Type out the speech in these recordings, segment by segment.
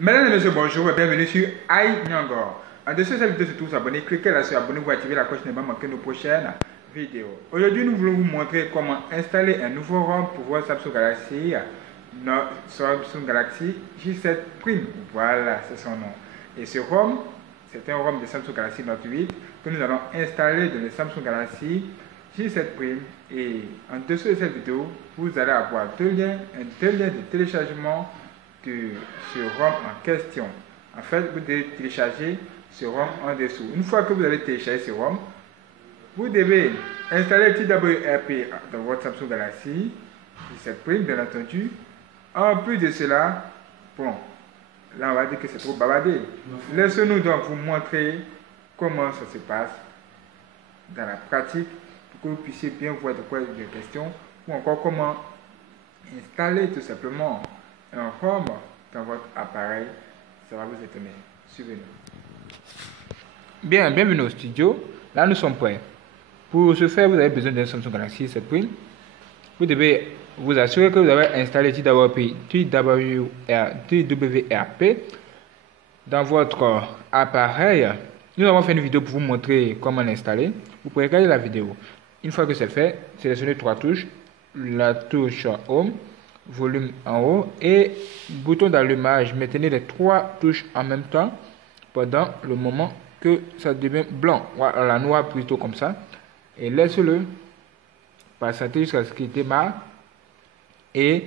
Mesdames et messieurs, bonjour et bienvenue sur iNyangor. En dessous de cette vidéo, se trouve s'abonner. Cliquez là sur abonner pour activer la cloche pour ne pas manquer nos prochaines vidéos. Aujourd'hui, nous voulons vous montrer comment installer un nouveau ROM pour votre Samsung Galaxy, notre Samsung Galaxy J7 Prime. Voilà, c'est son nom. Et ce ROM, c'est un ROM de Samsung Galaxy Note 8 que nous allons installer dans le Samsung Galaxy J7 Prime. Et en dessous de cette vidéo, vous allez avoir deux liens de téléchargement de ce ROM en question. En fait, vous devez télécharger ce ROM en dessous. Une fois que vous avez téléchargé ce ROM, vous devez installer TWRP dans votre Samsung Galaxy J7 Prime, bien entendu. En plus de cela, bon, là on va dire que c'est trop bavardé. Laissez-nous donc vous montrer comment ça se passe dans la pratique pour que vous puissiez bien voir de quoi il est question, ou encore comment installer tout simplement un ROM dans votre appareil. Ça va vous étonner. Suivez-nous. Bien, bienvenue au studio. Là, nous sommes prêts. Pour ce faire, vous avez besoin d'un Samsung Galaxy J7 Prime. Vous devez vous assurer que vous avez installé TWRP dans votre appareil. Nous avons fait une vidéo pour vous montrer comment l'installer. Vous pouvez regarder la vidéo. Une fois que c'est fait, sélectionnez trois touches. La touche Home, volume en haut et bouton d'allumage. Maintenez les trois touches en même temps pendant le moment que ça devient blanc, voilà, noir plutôt comme ça, et laisse-le patienter jusqu'à ce qu'il démarre. Et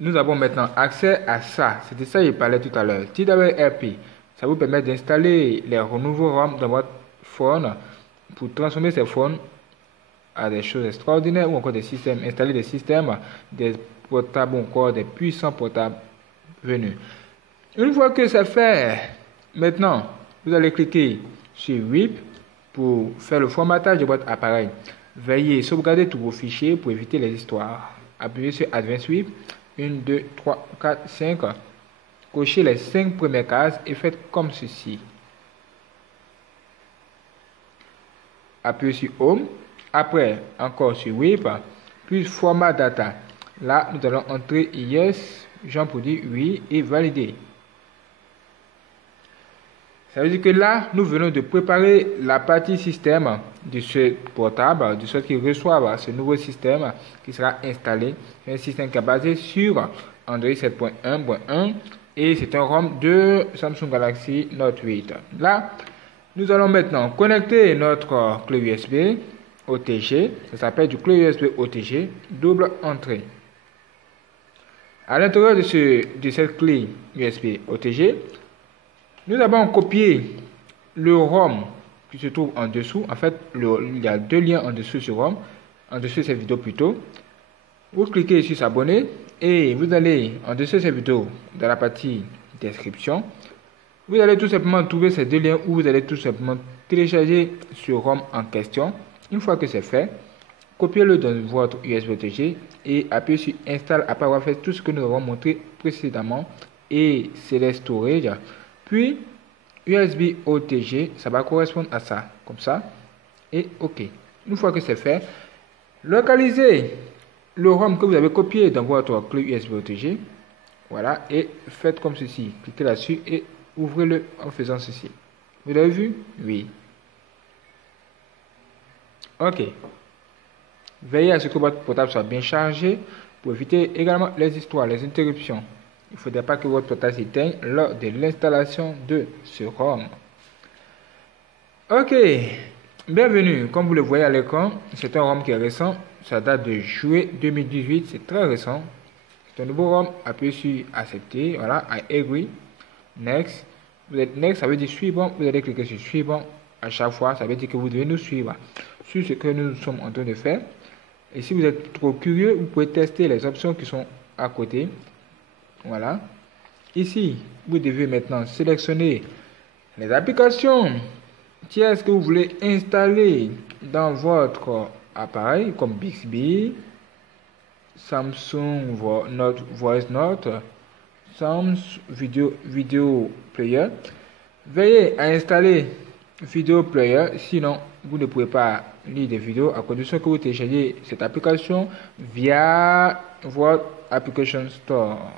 nous avons maintenant accès à ça. C'était ça que je parlais tout à l'heure. TWRP, ça vous permet d'installer les nouveaux ROM dans votre phone pour transformer ces phones à des choses extraordinaires, ou encore des systèmes, installer des systèmes, des portables, ou encore des puissants portables venus. Une fois que c'est fait, maintenant, vous allez cliquer sur WIP pour faire le formatage de votre appareil. Veuillez sauvegarder tous vos fichiers pour éviter les histoires. Appuyez sur Advanced WIP, 1, 2, 3, 4, 5. Cochez les 5 premières cases et faites comme ceci. Appuyez sur Home. Après, encore sur WIP, puis format data. Là, nous allons entrer yes, Jean pour dire oui et valider. Ça veut dire que là, nous venons de préparer la partie système de ce portable, de sorte qu'il reçoive ce nouveau système qui sera installé. Un système qui est basé sur Android 7.1.1 et c'est un ROM de Samsung Galaxy Note 8. Là, nous allons maintenant connecter notre clé USB OTG, ça s'appelle du clé USB OTG, double entrée. À l'intérieur de cette clé USB OTG, nous avons copié le ROM qui se trouve en dessous. En fait, il y a deux liens en dessous sur ROM, en dessous de cette vidéo plutôt. Vous cliquez sur s'abonner et vous allez en dessous de cette vidéo, dans la partie description, vous allez tout simplement trouver ces deux liens où vous allez tout simplement télécharger ce ROM en question. Une fois que c'est fait, copiez-le dans votre USB OTG et appuyez sur Install après avoir fait tout ce que nous avons montré précédemment et Select Storage. Puis USB OTG, ça va correspondre à ça, comme ça, et OK. Une fois que c'est fait, localisez le ROM que vous avez copié dans votre clé USB OTG, voilà, et faites comme ceci. Cliquez là-dessus et ouvrez-le en faisant ceci. Vous l'avez vu? Oui. OK. Veillez à ce que votre portable soit bien chargé pour éviter également les histoires, les interruptions. Il ne faudrait pas que votre portable s'éteigne lors de l'installation de ce ROM. OK. Bienvenue. Comme vous le voyez à l'écran, c'est un ROM qui est récent. Ça date de juillet 2018. C'est très récent. C'est un nouveau ROM. Appuyez sur accepter. Voilà. I agree. Next. Vous êtes next, ça veut dire suivant. Vous allez cliquer sur suivant à chaque fois. Ça veut dire que vous devez nous suivre sur ce que nous sommes en train de faire. Et si vous êtes trop curieux, vous pouvez tester les options qui sont à côté. Voilà. Ici, vous devez maintenant sélectionner les applications tierces que vous voulez installer dans votre appareil, comme Bixby, Samsung Voice Note, Samsung Video Player. Veillez à installer Video Player, sinon vous ne pouvez pas lire des vidéos à condition que vous téléchargez cette application via votre Application Store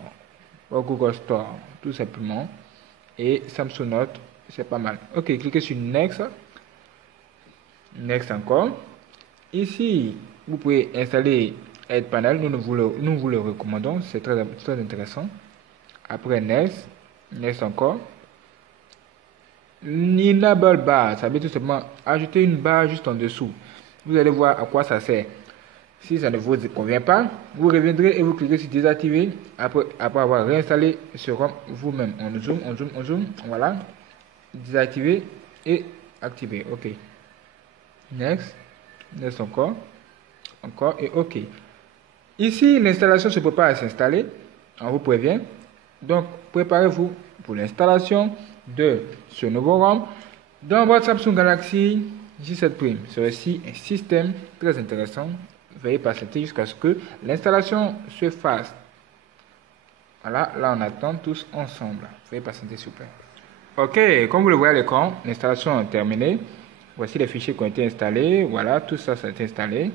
ou Google Store, tout simplement. et Samsung Note, c'est pas mal. Ok, cliquez sur Next. Next encore. Ici, vous pouvez installer Edge Panel. Nous vous le recommandons. C'est très intéressant. Après Next. Next encore. Enable bar, ça veut tout simplement ajouter une barre juste en dessous. Vous allez voir à quoi ça sert. Si ça ne vous convient pas, vous reviendrez et vous cliquez sur désactiver après avoir réinstallé ce ROM vous-même. On zoom. Voilà. Désactiver et activer. OK. Next. Next encore. Encore et OK. Ici, l'installation se prépare à s'installer. On vous prévient. Donc, préparez-vous pour l'installation de ce nouveau ROM dans votre Samsung Galaxy J7 Prime. C'est aussi un système très intéressant. Veuillez patienter jusqu'à ce que l'installation se fasse. Voilà, là on attend tous ensemble. Veuillez patienter s'il vous plaît. Ok, comme vous le voyez à l'écran, l'installation est terminée. Voici les fichiers qui ont été installés. Voilà, tout ça, ça a été installé.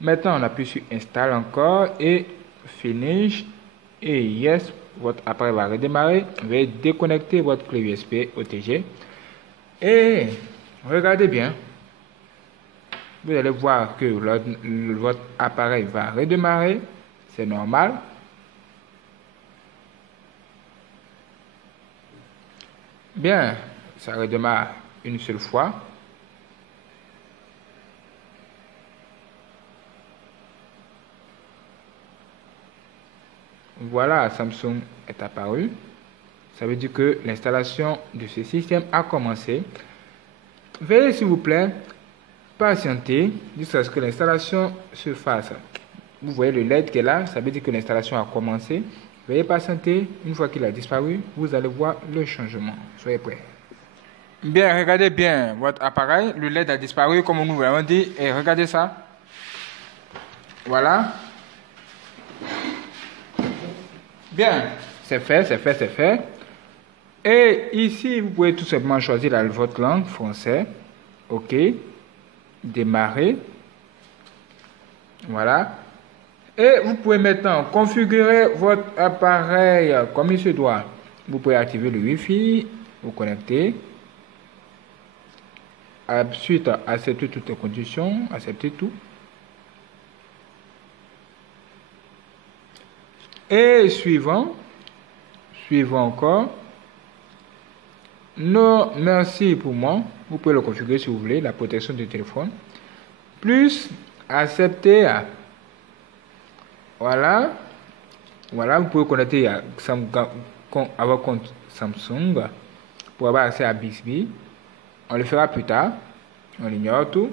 Maintenant, on appuie sur Install encore et Finish. Et Yes, votre appareil va redémarrer. Veuillez déconnecter votre clé USB OTG. Et regardez bien. Vous allez voir que votre appareil va redémarrer. C'est normal. Bien, ça redémarre une seule fois. Voilà, Samsung est apparu. Ça veut dire que l'installation de ce système a commencé. Veuillez s'il vous plaît patienter jusqu'à ce que l'installation se fasse. Vous voyez le LED qui est là, ça veut dire que l'installation a commencé. Veuillez patienter, une fois qu'il a disparu, vous allez voir le changement. Soyez prêts. Bien, regardez bien votre appareil, le LED a disparu comme nous l'avons dit, et regardez ça. Voilà. Bien, c'est fait. Et ici, vous pouvez tout simplement choisir votre langue, français. OK. Démarrer. Voilà. Et vous pouvez maintenant configurer votre appareil comme il se doit. Vous pouvez activer le Wi-Fi, vous connecter. Ensuite, accepter toutes les conditions, accepter tout. Et suivant encore. Non, merci pour moi. Vous pouvez le configurer si vous voulez, la protection du téléphone. Plus accepter. Voilà. Voilà, vous pouvez connecter à votre compte Samsung pour avoir accès à Bixby. On le fera plus tard. On ignore tout.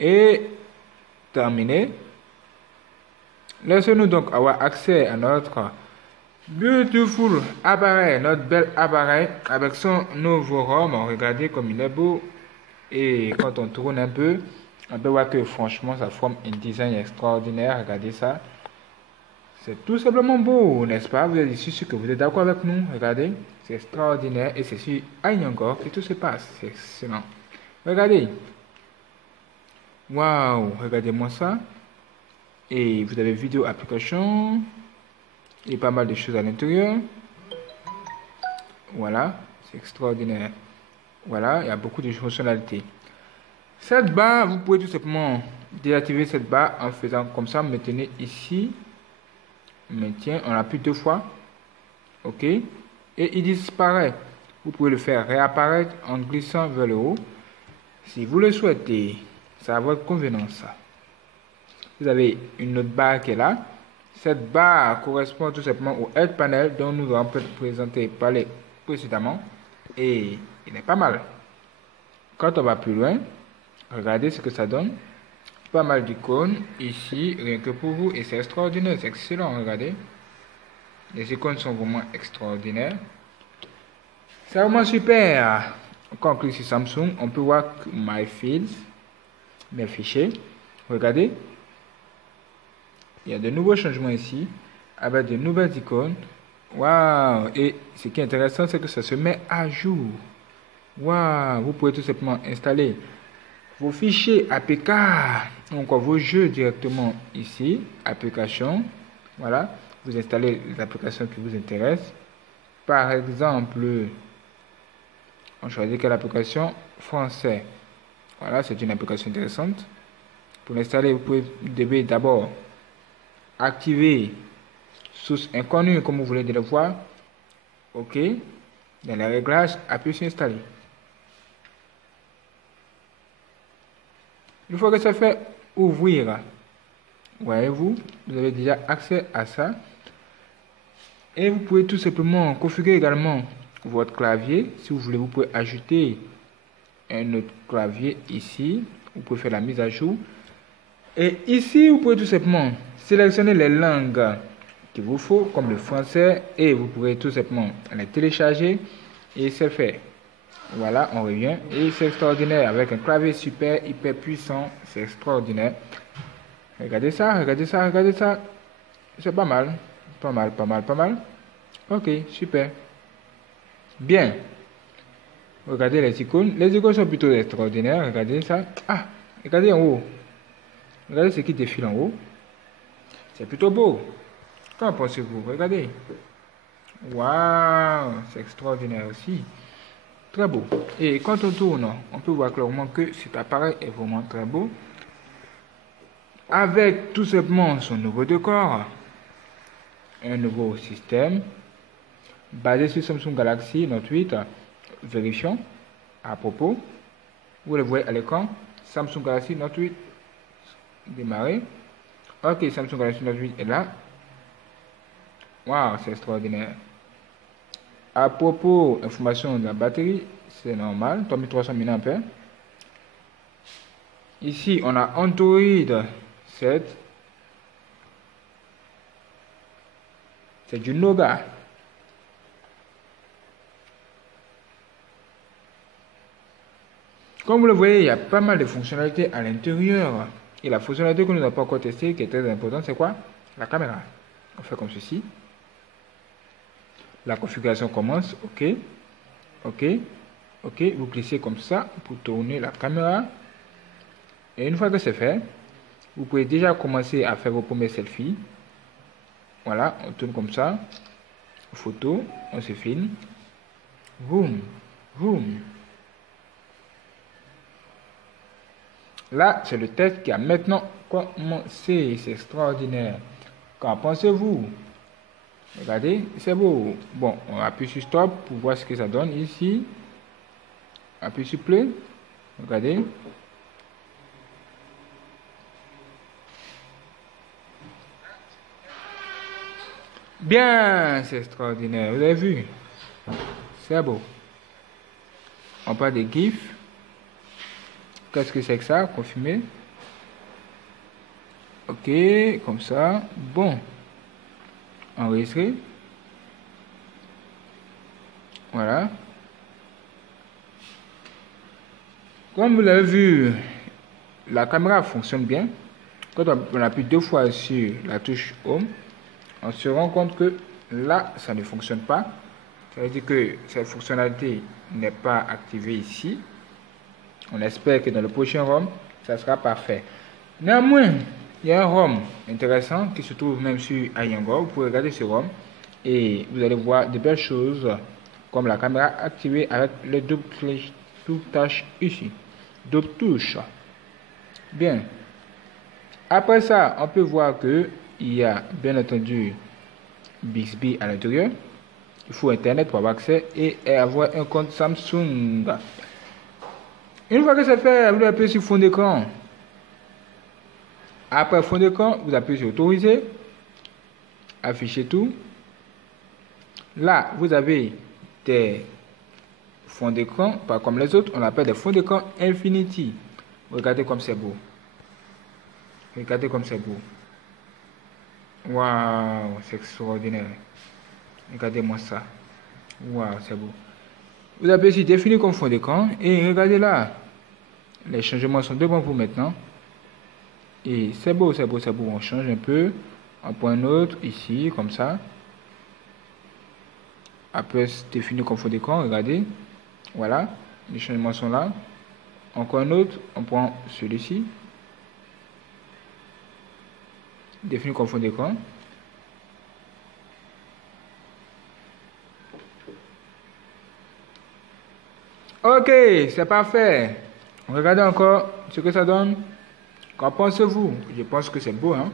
Et terminé. Laissez-nous donc avoir accès à notre beautiful appareil, notre bel appareil avec son nouveau ROM. Regardez comme il est beau. Et quand on tourne un peu, on peut voir que franchement ça forme un design extraordinaire. Regardez ça. C'est tout simplement beau, n'est-ce pas? Vous êtes sûr que vous êtes d'accord avec nous. Regardez, c'est extraordinaire. Et c'est sur Ainangor que tout se passe. C'est excellent. Regardez. Waouh, regardez-moi ça. Et vous avez vidéo application. Il y a pas mal de choses à l'intérieur. Voilà, c'est extraordinaire. Voilà, il y a beaucoup de fonctionnalités. Cette barre, vous pouvez tout simplement désactiver cette barre en faisant comme ça. Maintenez ici. Maintien, on appuie 2 fois. OK. Et il disparaît. Vous pouvez le faire réapparaître en glissant vers le haut. Si vous le souhaitez, ça à votre convenance. Vous avez une autre barre qui est là. Cette barre correspond tout simplement au Edge Panel dont nous avons parlé précédemment. Et il est pas mal. Quand on va plus loin, regardez ce que ça donne. Pas mal d'icônes ici, rien que pour vous. Et c'est extraordinaire, c'est excellent, regardez. Les icônes sont vraiment extraordinaires. C'est vraiment super. Quand on clique sur Samsung, on peut voir My Fields, mes fichiers. Regardez. Il y a de nouveaux changements ici, avec de nouvelles icônes. Waouh! Et ce qui est intéressant, c'est que ça se met à jour. Waouh! Vous pouvez tout simplement installer vos fichiers APK, donc vos jeux directement ici, application. Voilà, vous installez les applications qui vous intéressent. Par exemple, on choisit quelle application? Français. Voilà, c'est une application intéressante. Pour l'installer, vous devez d'abord activer source inconnue comme vous voulez de le voir. OK. Dans les réglages, appuyez sur installer. Une fois que c'est fait, ouvrir. Voyez-vous, vous avez déjà accès à ça. Et vous pouvez tout simplement configurer également votre clavier. Si vous voulez, vous pouvez ajouter un autre clavier ici. Vous pouvez faire la mise à jour. Et ici, vous pouvez tout simplement sélectionner les langues qu'il vous faut, comme le français. Et vous pourrez tout simplement les télécharger. Et c'est fait. Voilà, on revient. Et c'est extraordinaire. Avec un clavier super, hyper puissant. C'est extraordinaire. Regardez ça, regardez ça, regardez ça. C'est pas mal. Pas mal, pas mal, pas mal. Ok, super. Bien. Regardez les icônes. Les icônes sont plutôt extraordinaires. Regardez ça. Ah, regardez en haut. Regardez ce qui défile en haut. C'est plutôt beau. Qu'en pensez-vous? Regardez. Waouh, c'est extraordinaire aussi. Très beau. Et quand on tourne, on peut voir clairement que cet appareil est vraiment très beau. Avec tout simplement son nouveau décor. Un nouveau système basé sur Samsung Galaxy Note 8. Vérifions à propos. Vous le voyez à l'écran. Samsung Galaxy Note 8 démarrer. Ok, Samsung Galaxy Note 8 est là. Waouh, c'est extraordinaire. À propos, information de la batterie, c'est normal, 3300 mAh. Ici, on a Android 7. C'est du Nougat. Comme vous le voyez, il y a pas mal de fonctionnalités à l'intérieur. Et la fonctionnalité que nous n'avons pas encore testée, qui est très importante, c'est quoi? La caméra. On fait comme ceci. La configuration commence. OK. OK. OK. Vous glissez comme ça pour tourner la caméra. Et une fois que c'est fait, vous pouvez déjà commencer à faire vos premiers selfies. Voilà. On tourne comme ça. Photo. On se filme. Boum. Boum. Là, c'est le test qui a maintenant commencé. C'est extraordinaire. Qu'en pensez-vous? Regardez, c'est beau. Bon, on appuie sur stop pour voir ce que ça donne ici. Appuie sur play. Regardez. Bien, c'est extraordinaire. Vous avez vu? C'est beau. On parle des GIFs. Qu'est-ce que c'est que ça? Confirmer. Ok, comme ça. Bon. Enregistrer. Voilà. Comme vous l'avez vu, la caméra fonctionne bien. Quand on appuie deux fois sur la touche Home, on se rend compte que là, ça ne fonctionne pas. Ça veut dire que cette fonctionnalité n'est pas activée ici. On espère que dans le prochain ROM, ça sera parfait. Néanmoins, il y a un ROM intéressant qui se trouve même sur iAngo. Vous pouvez regarder ce ROM et vous allez voir de belles choses comme la caméra activée avec le double touche ici. Double touche. Bien. Après ça, on peut voir que il y a bien entendu Bixby à l'intérieur. Il faut Internet pour avoir accès et avoir un compte Samsung. Une fois que c'est fait, vous appuyez sur fond d'écran. Après fond d'écran, vous appuyez sur autoriser. Afficher tout. Là, vous avez des fonds d'écran, pas comme les autres. On appelle des fonds d'écran Infinity. Regardez comme c'est beau. Regardez comme c'est beau. Waouh, c'est extraordinaire. Regardez-moi ça. Waouh, c'est beau. Vous appuyez sur définir comme fond d'écran et regardez là. Les changements sont devant vous maintenant. Et c'est beau, c'est beau, c'est beau. On change un peu. On prend un autre ici, comme ça. Après, définir comme fond d'écran, regardez. Voilà. Les changements sont là. Encore un autre. On prend celui-ci. Définir comme fond d'écran. Ok, c'est parfait. Regardez encore ce que ça donne. Qu'en pensez-vous? Je pense que c'est beau, hein?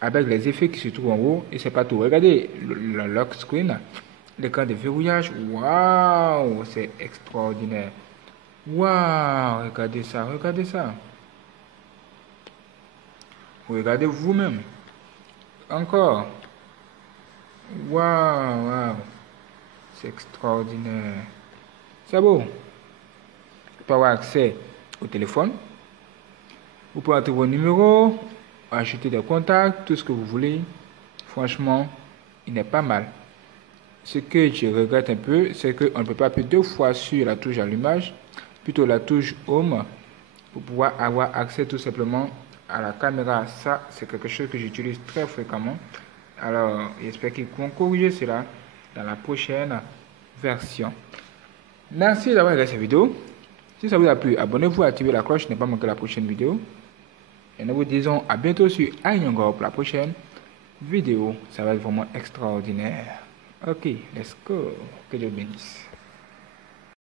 Avec les effets qui se trouvent en haut. Et c'est pas tout. Regardez le lock screen. L'écran de verrouillage. Waouh, c'est extraordinaire. Waouh, regardez ça, regardez ça. Regardez vous-même. Encore. Waouh, waouh. C'est extraordinaire. C'est beau. Vous pouvez avoir accès au téléphone. Vous pouvez entrer vos numéros, ajouter des contacts, tout ce que vous voulez. Franchement, il n'est pas mal. Ce que je regrette un peu, c'est qu'on ne peut pas appuyer 2 fois sur la touche allumage, plutôt la touche Home, pour pouvoir avoir accès tout simplement à la caméra. Ça, c'est quelque chose que j'utilise très fréquemment. Alors, j'espère qu'ils vont corriger cela dans la prochaine version. Merci d'avoir regardé cette vidéo. Si ça vous a plu, abonnez-vous, activez la cloche, ne pas manquer la prochaine vidéo. Et nous vous disons à bientôt sur iNyongo pour la prochaine vidéo. Ça va être vraiment extraordinaire. Ok, let's go. Que Dieu bénisse.